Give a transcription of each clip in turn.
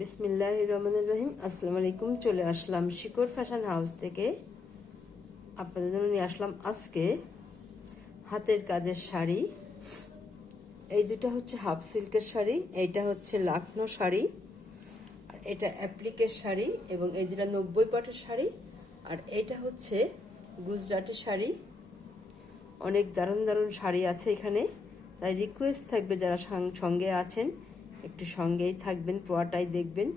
বিসমিল্লাহির রহমানির রহিম। আসসালামু আলাইকুম। চলে আসলাম শিকর ফ্যাশন হাউস থেকে। আপনাদের জন্য নিয়ে আসলাম আজকে হাতের কাজের শাড়ি। এই দুটো হচ্ছে হাফ সিল্কের শাড়ি, এইটা হচ্ছে লাখনো শাড়ি, আর এটা অ্যাপ্লিকের শাড়ি, এবং এই দুটা 90 পাটের শাড়ি, আর এটা হচ্ছে গুজরাটি শাড়ি। অনেক দারুণ দারুণ শাড়ি আছে এখানে, তাই রিকোয়েস্ট থাকবে যারা সঙ্গে আছেন একটু সঙ্গেই থাকবেন, পুরোটাই দেখবেন।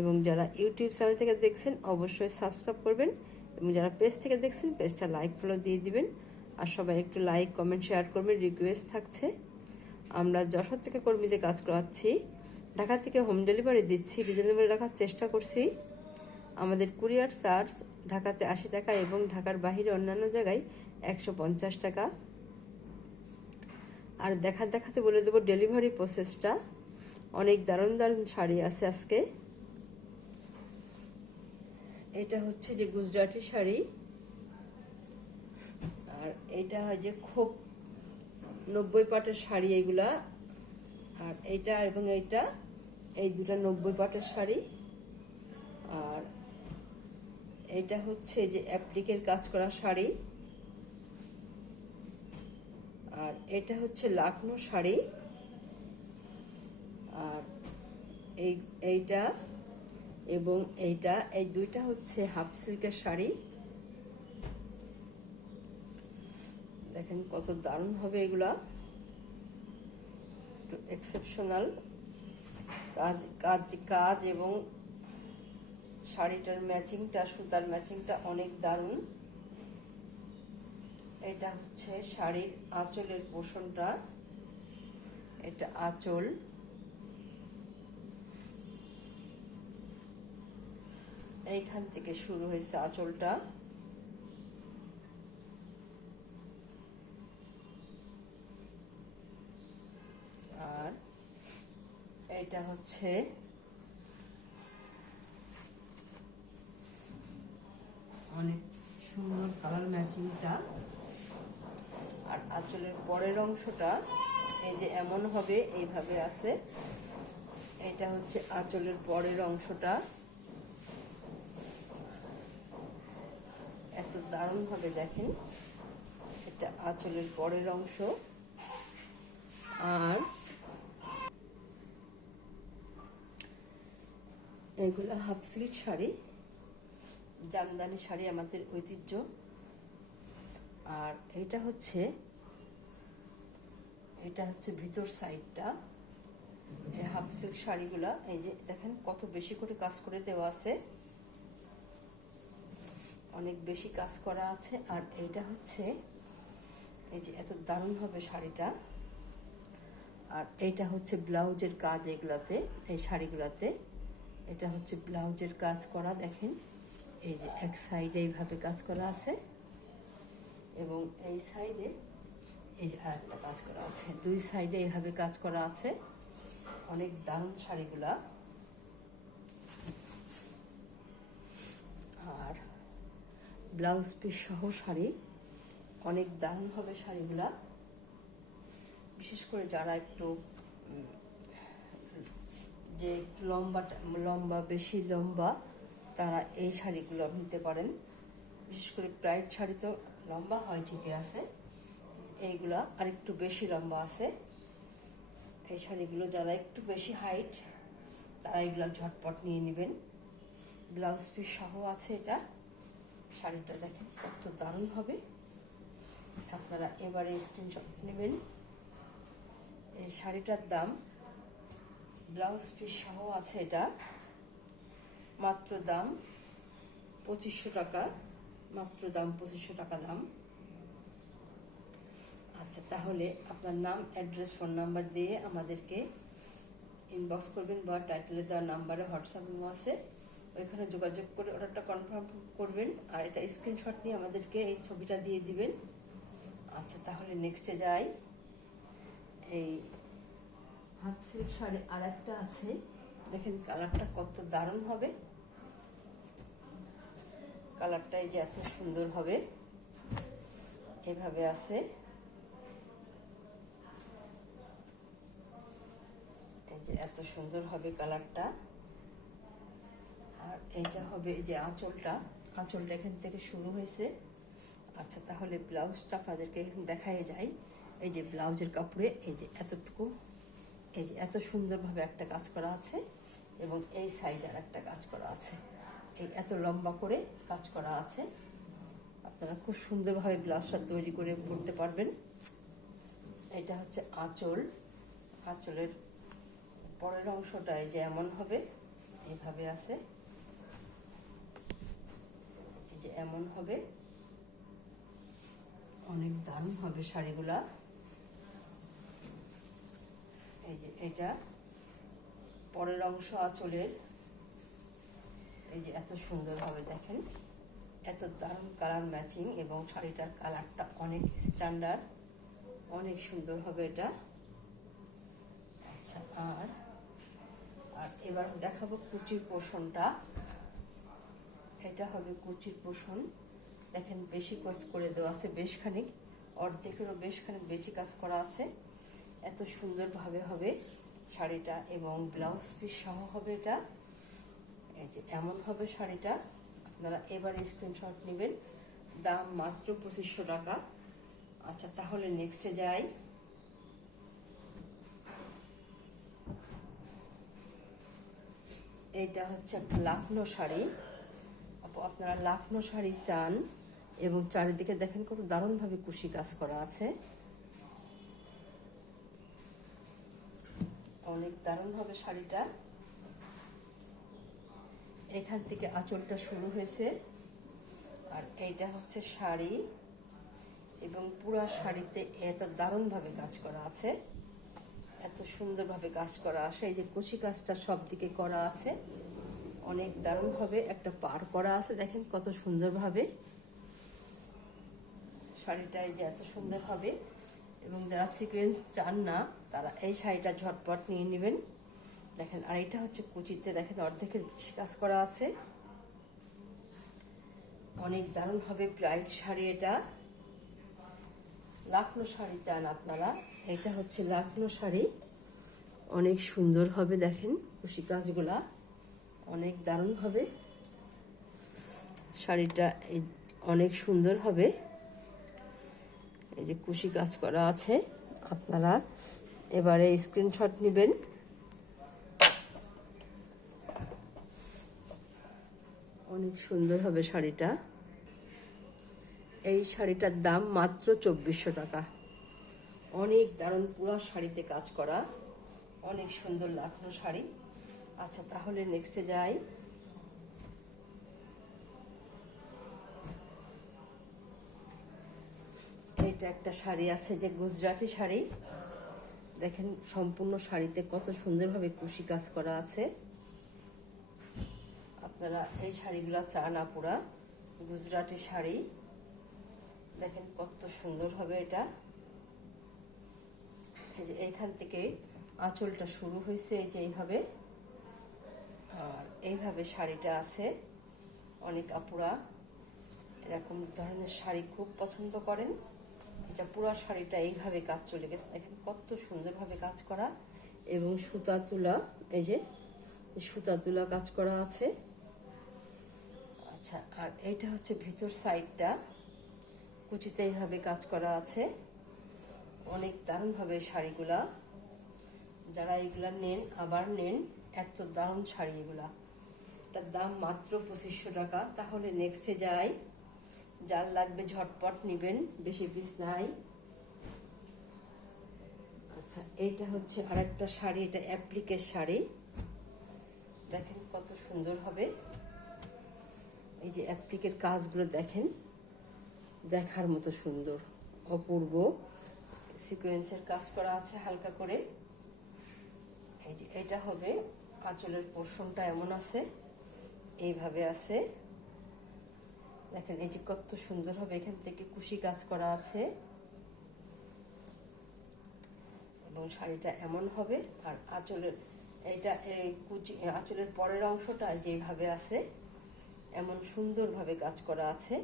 এবং যারা ইউটিউব চ্যানেল থেকে দেখছেন অবশ্যই সাবস্ক্রাইব করবেন, এবং যারা পেজ থেকে দেখছেন পেজটা লাইক ফলো দিয়ে দিবেন। আর সবাই একটু লাইক কমেন্ট শেয়ার করবেন, রিকোয়েস্ট থাকছে। আমরা যশোর থেকে কর্মীদের কাজ করাচ্ছি, ঢাকা থেকে হোম ডেলিভারি দিচ্ছি, রিজনেবল রাখার চেষ্টা করছি। আমাদের কুরিয়ার চার্জ ঢাকাতে 80 টাকা এবং ঢাকার বাইরে অন্যান্য জায়গায় 150 টাকা। আর দেখাতে বলে দেবো ডেলিভারি প্রসেসটা। অনেক দারুণ দারুণ শাড়ি আছে আজকে। এটা হচ্ছে যে গুজরাটি শাড়ি, আর এটা হয় যে খুব 90 পাটের শাড়ি এইগুলা। আর এইটা এবং এইটা, এই দুটা 90 পাটের শাড়ি। আর এটা হচ্ছে যে অ্যাপ্লিকের কাজ করা শাড়ি, আর এটা হচ্ছে লাখনো শাড়ি। আর এইটা এবং এইটা, এই দুইটা হচ্ছে হাফ সিল্কের শাড়ি। দেখেন কত দারুণ হবে এগুলা, একটু এক্সেপশনাল কাজ কাজ কাজ এবং শাড়িটার ম্যাচিংটা, সুতার ম্যাচিংটা অনেক দারুণ। এটা হচ্ছে শাড়ির আঁচলের পোর্শনটা, এটা আঁচল। এইখান থেকে শুরু হয়েছে আঁচলটা, আর এটা হচ্ছে অনেক সুন্দর কালার ম্যাচিংটা। আর আঁচলের পরের অংশটা এই যে এমন হবে, এইভাবে আছে। এটা হচ্ছে আঁচলের পরের অংশটা, এত দারুণ হবে দেখেন। এটা আঁচলের পরের অংশ। আর এগুলো হাফ সিল্ক শাড়ি, জামদানি শাড়ি আমাদের ঐতিহ্য। আর এটা হচ্ছে ভিতর সাইডটা। এই হাফ সিল্ক শাড়িগুলা এই যে দেখেন কত বেশি করে কাজ করে দেওয়া আছে, অনেক বেশি কাজ করা আছে। আর এইটা হচ্ছে এই যে এত দারুণ হবে শাড়িটা। আর এইটা হচ্ছে ব্লাউজের কাজ, এগুলাতে এই শাড়িগুলাতে এটা হচ্ছে ব্লাউজের কাজ করা। দেখেন এই যে এক সাইডে এইভাবে কাজ করা আছে, এবং এই সাইডে এই যে আরেকটা কাজ করা আছে, দুই সাইডে এইভাবে কাজ করা আছে। অনেক দারুণ শাড়িগুলা। আর ব্লাউজ পিস সহ শাড়ি, অনেক দারুণ হবে শাড়িগুলা। বিশেষ করে যারা একটু যে লম্বা বেশি লম্বা, তারা এই শাড়িগুলো নিতে পারেন। বিশেষ করে ব্রাইড শাড়ি তো লম্বা হয় ঠিকই আছে, এইগুলা আর একটু বেশি লম্বা আছে। এই শাড়িগুলো যারা একটু বেশি হাইট, তারা এগুলো ঝটপট নিয়ে নেবেন। ব্লাউজ পিস সহ আছে এটা। শাড়িটা দেখেন কত দারুণ হবে, আপনারা এবারে স্ক্রিনশট নেবেন। এই শাড়িটার দাম, ব্লাউজ পিস সহ আছে এটা, মাত্র দাম 2500 টাকা, মাত্র দাম 2500 টাকা দাম। আচ্ছা, তাহলে আপনার নাম, অ্যাড্রেস, ফোন নাম্বার দিয়ে আমাদেরকে ইনবক্স করবেন, বা টাইটেলে দেওয়া নাম্বারে হোয়াটসঅ্যাপ আছে, ওইখানে যোগাযোগ করে অর্ডারটা কনফার্ম করবেন। আর এটা স্ক্রিনশট নিয়ে আমাদেরকে এই ছবিটা দিয়ে দিবেন। আচ্ছা, তাহলে নেক্সটে যাই। এই হাফ সিল্ক শাড়ি আর একটা আছে, দেখেন কালারটা কত দারুণ হবে। কালারটা এই যে এত সুন্দর হবে, এভাবে আছে। এই যে এত সুন্দর হবে কালারটা। এইটা হবে যে আঁচলটা এখান থেকে শুরু হয়েছে। আচ্ছা, তাহলে ব্লাউজটা আপনাদেরকে দেখাই যায়। এই যে ব্লাউজের কাপড়ে এই যে এতটুকু, এই যে এত সুন্দরভাবে একটা কাজ করা আছে, এবং এই সাইডে আর একটা কাজ করা আছে, এই এত লম্বা করে কাজ করা আছে। আপনারা খুব সুন্দরভাবে ব্লাউজটা তৈরি করে পরতে পারবেন। এটা হচ্ছে আঁচল। আঁচলের পরের অংশটা এই যে এমন হবে, এইভাবে আছে, এই যে এমন হবে। অনেক দারুণ হবে শাড়িগুলা। এই যে এটা পরের অংশ আঁচলের, এই যে এত সুন্দর হবে দেখেন, এত দারুণ কালার ম্যাচিং, এবং শাড়িটার কালারটা অনেক স্ট্যান্ডার্ড, অনেক সুন্দর হবে এটা। আচ্ছা, আর এবার দেখাবো কুচির পোর্শনটা। এটা হবে কুচির পোর্শন। দেখেন বেশি কাজ করে দেওয়া আছে, বেশ খানিক, অর্ধেকেরও বেশ খানিক বেশি কাজ করা আছে। এত সুন্দরভাবে হবে শাড়িটা, এবং ব্লাউজ পিস সহ হবে এটা। এই যে এমন হবে শাড়িটা। আপনারা এবারে স্ক্রিনশট নেবেন। দাম মাত্র 2500 টাকা। আচ্ছা, তাহলে নেক্সটে যাই। এইটা হচ্ছে একটা লাখনো শাড়ি। আপনারা লাখনো শাড়ি চান, এবং চারিদিকে দেখেন কত দারুণভাবে কুশি কাজ করা আছে, অনেক দারুণ হবে শাড়িটা। এখান থেকে আঁচলটা শুরু হয়েছে, আর এইটা হচ্ছে শাড়ি, এবং পুরা শাড়িতে এত দারুণভাবে কাজ করা আছে, এত সুন্দরভাবে কাজ করা আছে। এই যে কুচি কাজটা সব দিকে করা আছে, অনেক দারুণভাবে একটা পার করা আছে, দেখেন কত সুন্দরভাবে শাড়িটা এই যে এত সুন্দর হবে। এবং যারা সিকোয়েন্স চান না, তারা এই শাড়িটা ঝটপট নিয়ে নেবেন। দেখেন, আর এটা হচ্ছে কুচিতে দেখেন অর্ধেকের বেশি কাজ করা আছে, অনেক দারুণ হবে ব্রাইট শাড়ি এটা। লাখনো শাড়ি চান আপনারা, এটা হচ্ছে লাখনো শাড়ি, অনেক সুন্দর হবে। দেখেন কুশি কাজগুলা অনেক দারুণ হবে, শাড়িটা অনেক সুন্দর হবে। এই যে কুশি কাজ করা আছে, আপনারা এবারে স্ক্রিনশট নেবেন। অনেক সুন্দর হবে শাড়িটা। এই শাড়িটার দাম মাত্র 2400 টাকা। অনেক দারুণ পুরা শাড়িতে কাজ করা, অনেক সুন্দর লাখনো শাড়ি। আচ্ছা, তাহলে নেক্সটে যাই। এটা একটা শাড়ি আছে যে গুজরাটি শাড়ি, দেখেন সম্পূর্ণ শাড়িতে কত সুন্দরভাবে কুশি কাজ করা আছে। আপনারা এই শাড়িগুলো চান আপুরা, গুজরাটি শাড়ি, দেখেন কত সুন্দর হবে এটা। এই যে এইখান থেকে আঁচলটা শুরু হয়েছে, এই যে এইভাবে, আর এইভাবে শাড়িটা আছে। অনেক আপুরা এরকম ধরনের শাড়ি খুব পছন্দ করেন। এটা পুরো শাড়িটা এইভাবে কাজ চলে গেছে, দেখেন কত সুন্দরভাবে কাজ করা, এবং সুতা তুলা, এই যে সুতা তুলা কাজ করা আছে। আচ্ছা, আর এইটা হচ্ছে ভিতর সাইডটা, কুচিতে এইভাবে কাজ করা আছে, অনেক দারুণভাবে শাড়িগুলা। যারা এগুলা নেন আবার নেন, এত দারুণ শাড়ি এগুলা। এটার দাম মাত্র 2500 টাকা। তাহলে নেক্সটে যাই। যার লাগবে ঝটপট নেবেন, বেশি পিস নাই। আচ্ছা, এইটা হচ্ছে আরেকটা শাড়ি, এটা অ্যাপ্লিকের শাড়ি, দেখেন কত সুন্দর হবে। এই যে অ্যাপ্লিকের কাজগুলো দেখেন, দেখার মতো সুন্দর, অপূর্ব। সিকোয়েন্সের কাজ করা আছে হালকা করে। এই যে এটা হবে আঁচলের পোর্শনটা, এমন আছে, এইভাবে আছে, দেখেন এই যে কত সুন্দর হবে। এখান থেকে কুশি কাজ করা আছে, এবং শাড়িটা এমন হবে। আর আঁচলের এইটা এই কুচি আঁচলের পরের অংশটা যেভাবে আছে, এমন সুন্দরভাবে কাজ করা আছে,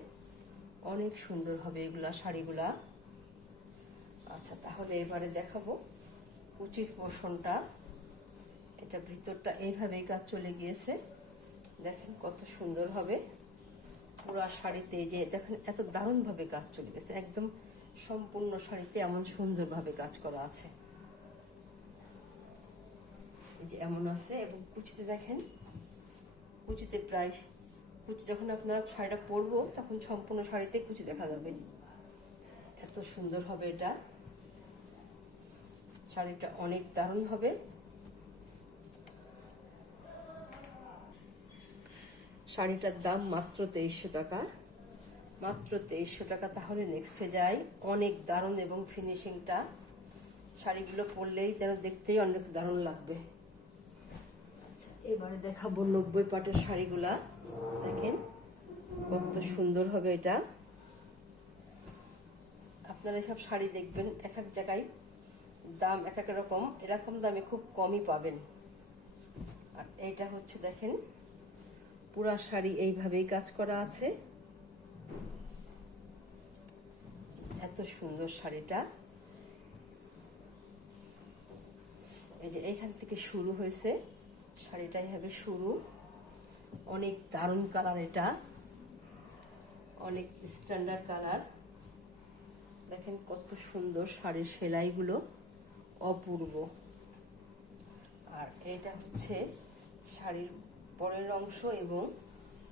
অনেক সুন্দর হবে এগুলা শাড়িগুলা। আচ্ছা, তাহলে এবারে দেখাবো কুচির পোর্শনটা। এটা ভিতরটা এইভাবেই কাজ চলে গিয়েছে, দেখেন কত সুন্দর হবে পুরো শাড়িতে। যে দেখেন এত দারুণভাবে কাজ চলে গেছে, একদম সম্পূর্ণ শাড়িতে এমন সুন্দরভাবে কাজ করা আছে। এই যে এমন আছে, এবং কুচিতে দেখেন, কুচিতে প্রায় কুচি যখন আপনারা শাড়িটা পরবো তখন সম্পূর্ণ শাড়িতে কুচি দেখা যাবে। এত সুন্দর হবে এটা, শাড়িটা অনেক দারুণ হবে। শাড়িটার দাম মাত্র 2300 টাকা, মাত্র 2300 টাকা। তাহলে নেক্সটে যাই। অনেক দারুণ এবং ফিনিশিংটা শাড়িগুলো পরলেই যেন দেখতেই অনেক দারুণ লাগবে। আচ্ছা, এবারে দেখাবো 90 পাটের শাড়িগুলা। দেখেন কত সুন্দর হবে এটা। আপনারা সব শাড়ি দেখবেন এক এক জায়গায় দাম এক এক রকম, এরকম দামে খুব কমই পাবেন। আর এইটা হচ্ছে দেখেন পুরা শাড়ি এইভাবেই কাজ করা আছে। এত সুন্দর শাড়িটা। এই যে এইখান থেকে শুরু হয়েছে, শাড়িটা এইভাবে শুরু। অনেক দারুণ কালার, এটা অনেক স্ট্যান্ডার্ড কালার। দেখেন কত সুন্দর শাড়ির সেলাইগুলো, অপূর্ব। আর এটা হচ্ছে শাড়ির পরের অংশ, এবং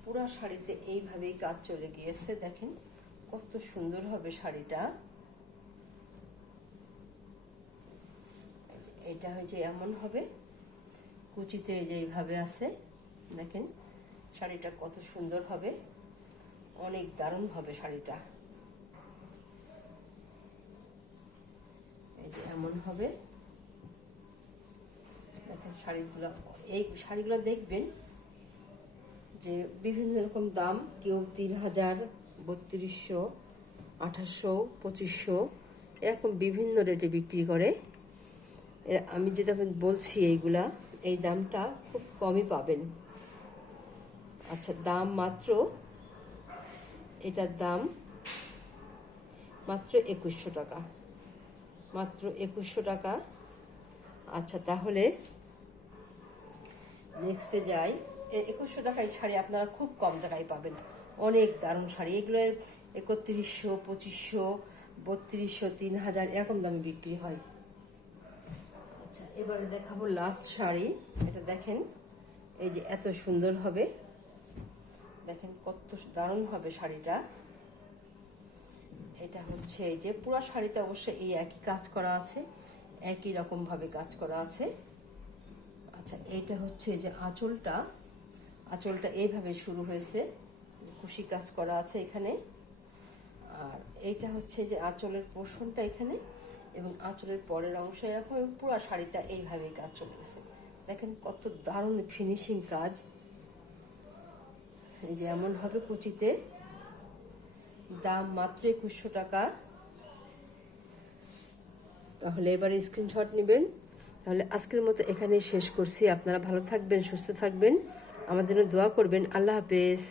পুরা শাড়িতে এইভাবেই কাজ চলে গিয়েছে। দেখেন কত সুন্দর হবে শাড়িটা। এটা হয়েছে এমন হবে, কুচিতে যে এইভাবে আছে। দেখেন শাড়িটা কত সুন্দর হবে, অনেক দারুণ হবে শাড়িটা। এই যে এমন হবে। দেখেন শাড়িগুলো, এই শাড়িগুলো দেখবেন যে বিভিন্ন রকম দাম, কেউ 3000, 3200, 2800, 2500 এরকম বিভিন্ন রেটে বিক্রি করে। আমি যেটা বলছি এইগুলা, এই দামটা খুব কমই পাবেন। আচ্ছা, দাম মাত্র, এটার দাম মাত্র 2100 টাকা, মাত্র 2100 টাকা। আচ্ছা, তাহলে নেক্সটে যাই। 2100 টাকায় শাড়ি আপনারা খুব কম জায়গায় পাবেন, অনেক দারুণ শাড়ি। এগুলো 3100, 2500, 3200, 3000 এরকম দামে বিক্রি হয়। আচ্ছা, এবারে দেখাবো লাস্ট শাড়ি। এটা দেখেন, এই যে এত সুন্দর হবে, দেখেন কত দারুণ হবে শাড়িটা। এটা হচ্ছে এই যে পুরো শাড়িতে অবশ্যই এই একই কাজ করা আছে, একই রকম ভাবে কাজ করা আছে। আচ্ছা, এইটা হচ্ছে যে আঁচলটা, আঁচলটা এইভাবে শুরু হয়েছে, কুশি কাজ করা আছে এখানে। আর এইটা হচ্ছে যে আঁচলের পোর্শনটা এখানে, এবং আঁচলের পরের অংশ এরকম, এবং পুরো শাড়িটা এইভাবেই কাজ চলে গেছে। দেখেন কত দারুণ ফিনিশিং কাজ। এই যে এমন হবে কুচিতে, দাম মাত্র 2100 টাকা। তাহলে এবারে স্ক্রিনশট নেবেন। তাহলে আজকের মতো এখানেই শেষ করছি। আপনারা ভালো থাকবেন, সুস্থ থাকবেন, আমার জন্য দোয়া করবেন। আল্লাহ হাফেজ।